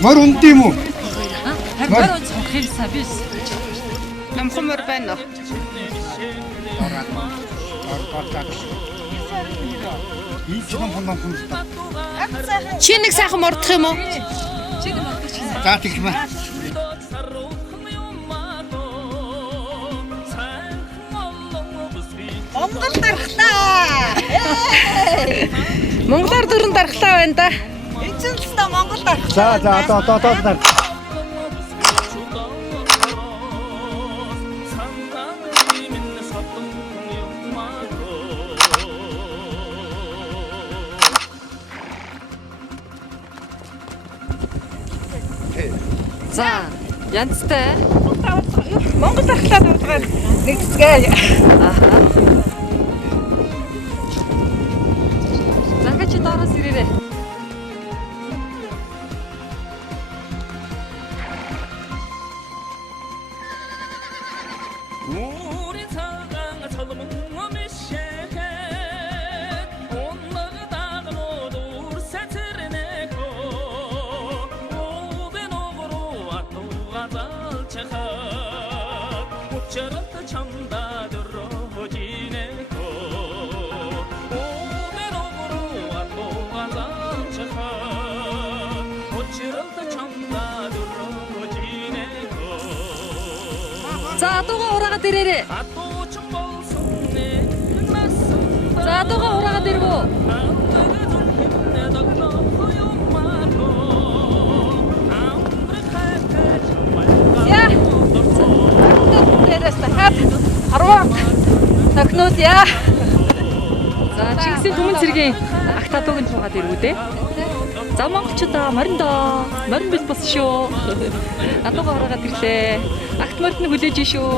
Мөр үндэм үү? Мөр цонхын сабис. Намхмөр байна уу? Чи нэг сайхан мордох юм уу? За тэгмэ. Монгол дархлаа. Монголоор дөрөнд дархлаа байна да. Эцэн л та Монгол дархлаа. За одоо. За, янзтай. Монгол дархлаа дурдгаар нэгцгээ. Аха. Захач доороос ирээрэй. За, адууга ураагаад ирээрэй. За, адууга ураагаад ирвөө. Я. Дээрээс тахад 10 тагнууд яа. За, Чингисийн түмэн цэргийн агт адуугийн цугаад ирвүүдээ. За, монголчуудаа мориндоо. Морин бил болсон шүү. Адууга ураагаад ирлээ. Агт морин хүлээж шүү.